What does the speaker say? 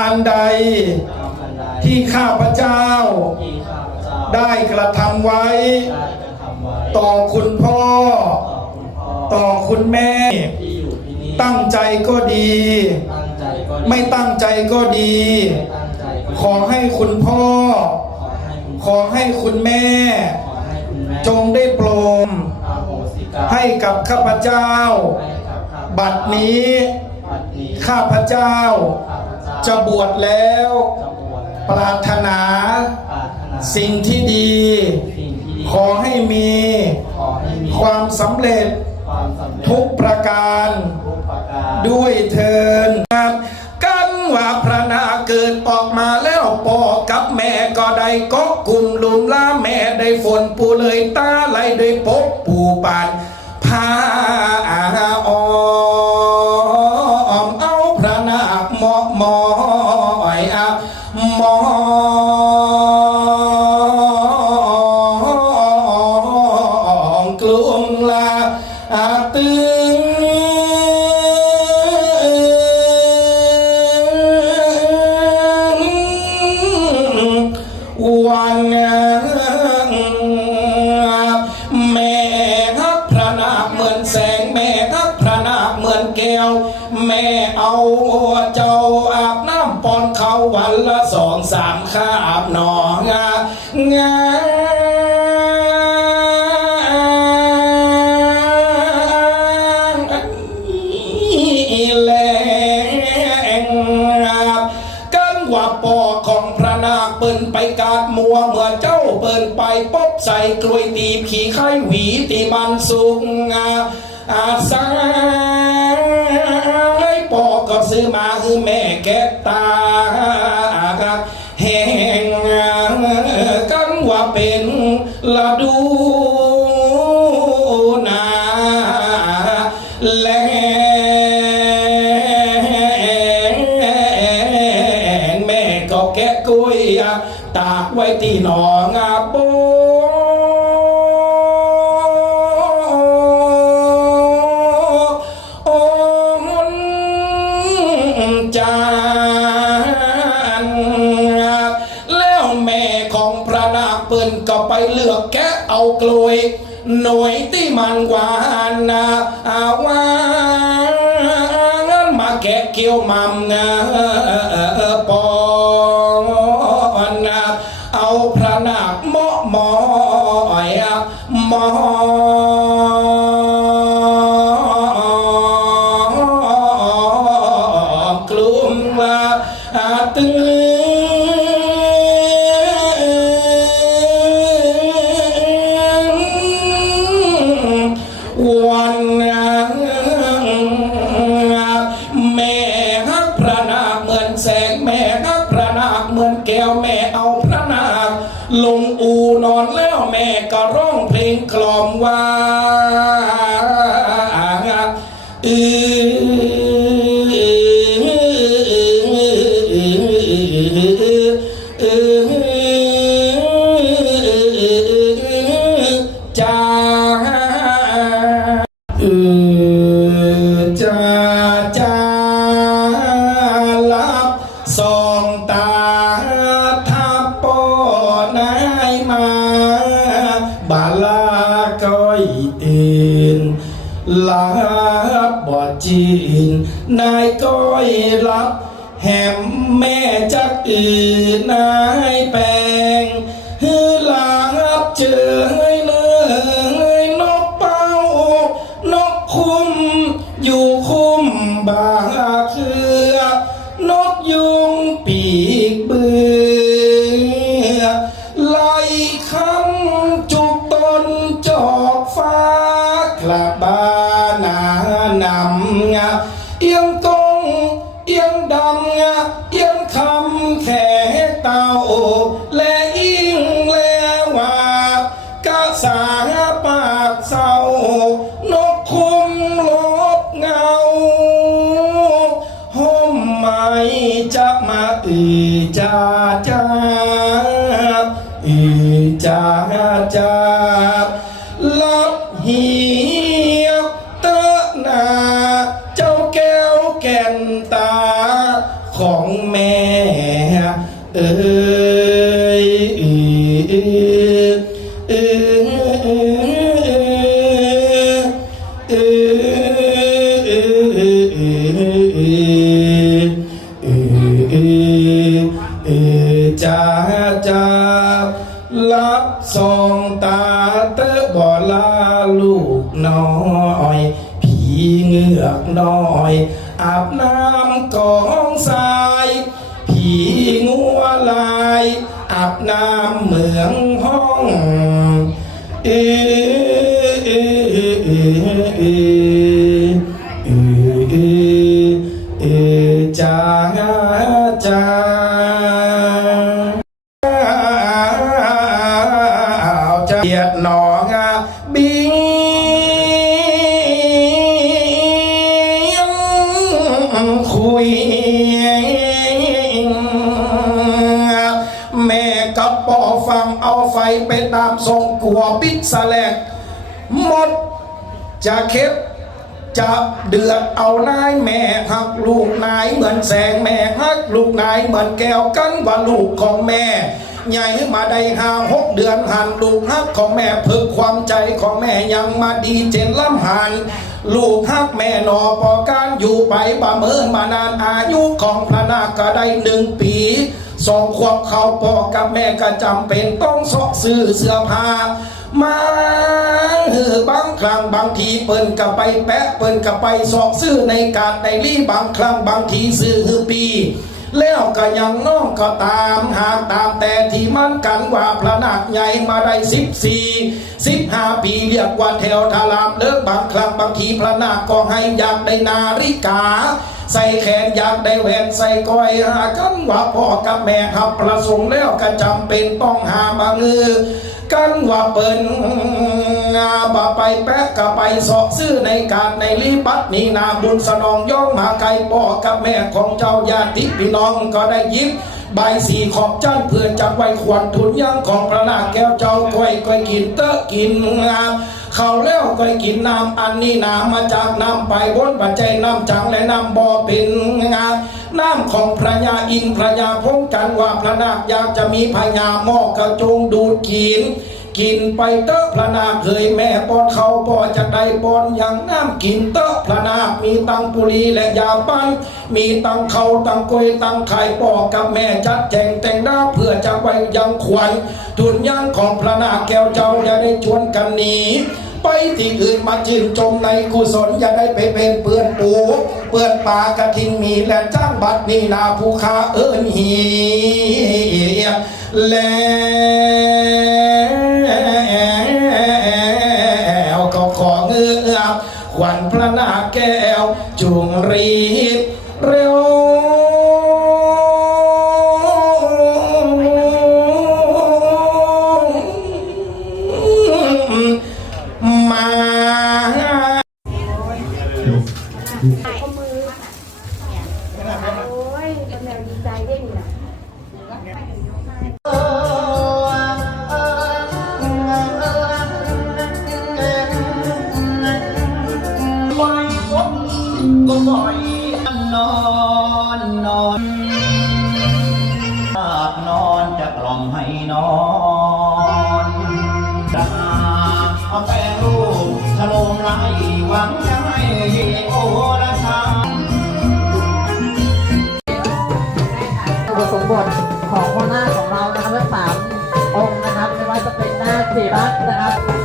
อันใดกรรมอันใด ที่ข้าพเจ้าที่ข้าพเจ้าได้กระทำไว้ได้กระทำไว้ ต่อคุณพ่อ ต่อคุณพ่อต่อคุณแม่ที่อยู่ที่นี่ตั้งใจก็ดีตั้งใจก็ดีไม่ ตั้งใจก็ดี ไม่ตั้งใจก็ดี ขอให้คุณพ่อ ขอให้คุณขอให้คุณแม่ขอให้คุณแม่ จงได้โปรมอาโหสิกรรมให้กับข้าพเจ้าให้กับข้าพเจ้า บัดนี้บัดนี้ข้าพเจ้าข้าพเจ้าจะบวชแล้วจะบวชแล้วปรารถนาปรารถนาสิ่งที่ดีสิ่งที่ดี ขอให้มีขอให้มีความสำเร็จความสำเร็จทุกประการทุกประการด้วยเทินกันว่าพระนาเกิดออกมาแล้วปอกับแม่ก็ได้ก็กลุ่มลุมล่าแม่ได้ฝนปูเลยตาไหลด้วยปกปูปาน วันละสองสามคาบหนองางแรงกันว่าปอของพระนาคเปิ้นไปกาดมัวเมื่อเจ้าเปิ้นไปปบใส่กลวยตีบขี่ไข่หวีตีมันสุงอาสาย ปอก็ซื้อมาคือแม่แกะตาแห่งกันว่าเป็นละดูนาแลแม่ก็แกะกล้วยตากไว้ที่หนอง ปิ้นก็ไปเลือกแกเอากลวยหน่วยที่มันหวานนะอาวานมาแกะเกี่ยวมัมนะปอนเอาพระนาค อูนอนแล้วแม่ก็ร้องเพลงกล่อมว่า จีน นายก้อยรับ แหมแม่จักอื่นนายแปลงฮือลาบเจอให้เลยนกเป้านกคุ้ม อยู่คุ้มบาเครือนกยุงปีกเบือ เอียงกงเอียงดำเอียงคำแขเต่าและอิงแล้วว่ากะสาปากเศร้านกคุ้มลบเงาห่มไม่จะมาอือจาจาอือจาจาลับหี อาบน้ำกองทราย ผีงัวลาย อาบน้ำเหมืองห้อง เอเอเอเอเอเอเอจ้าจ้า บปอฟังเอาไฟไปตามทรงกัวปิดสแลกหมดจะเข็บจะเดือดเอานายแม่หักลูกนายเหมือนแสงแม่หักลูกนายเหมือนแก้วกันว่าลูกของแม่ ใหญ่มาได้ห้าหกเดือนหันลูกฮักของแม่เพิ่งความใจของแม่ยังมาดีเจนล้ำหันลูกฮักแม่นอพอการอยู่ไปบ่เมินมานานอายุของพระนาคก็ได้หนึ่งปี สองขวบเขาพ่อกับแม่ก็จำเป็นต้องซอกซื้อเสื้อผ้ามาเฮือบางครั้งบางทีเปิ้นกับไปแปะเปิ้นกับไปสอกซื้อในการในรีบางครั้งบางทีซื้อฮือปี แล้วก็ยังน้องก็ตามหากตามแต่ที่มันกันว่าพระนาคใหญ่มาได้สิบสี่สิบห้าปีเรียกว่าแถวทารามเลิกบางครั้งบางทีพระนาคก็ให้อยากได้นาฬิกา ใส่แขนอยากได้แหวนใส่ก้อยหากันว่าพ่อกับแม่ทับประสงค์แล้วก็จำเป็นต้องหามาเงือ กันว่าเปิ้นงาบาไปแปะกับไปสอกซื้อในการในรีบัตนี่นาบุญสนองย่องมาไกลพ่อกับแม่ของเจ้าญาติพี่น้องก็ได้ยิบใบสีขอบจันเพื่อจับไว้ขวัญทุนยังของพระนาแก้วเจ้าก้อยก้อยกินเตอะกินงาเขาแล้วก้อยกินน้ำอันนี้นามาจากน้ำไปบนปัจจัยน้ำจังและน้ำบ่อเป็นงา น้ำของพระยาอินพระยาพงจันว่าพระนาคอยากจะมีพญาหมอกกระจงดูดกิน กินไปเตอะพระนาคเคยแม่ป้อนเขาป้อจะได้ป้อนอย่างน้ำกินเตอะพระนาคมีตังปุรีและยาปั้นมีตังเขาตังกวยตังไข่ป้อกับแม่จัดแจงแต่งหน้าเพื่อจะไว้ยังขวัญทุนยังของพระนาคแก้วเจ้าอย่าได้ชวนกันหนี ไปที่อื่นมาชื่นชมในกุศลอย่าได้ไปเป็นเปื้อนปูเปื้อนปากระทิงมีและจ้างบัดนี่นาผู้ค้าเอิญเหียแล้วก็ขอเงือกขวัญพระนาแก้วจุงรีบเร็ว ยเป็นแนวดีใจได้นี่นะไม่พบก็บ่อยนอนนอนหากนอนจะกล่อมให้นอนดาเอาแป้งรูปถล่มไล่หวังจะ บทของพ่อหน้าของเรานะครับทั้งสามองค์นะครับไม่ว่าจะเป็นหน้าสีรักนะครับ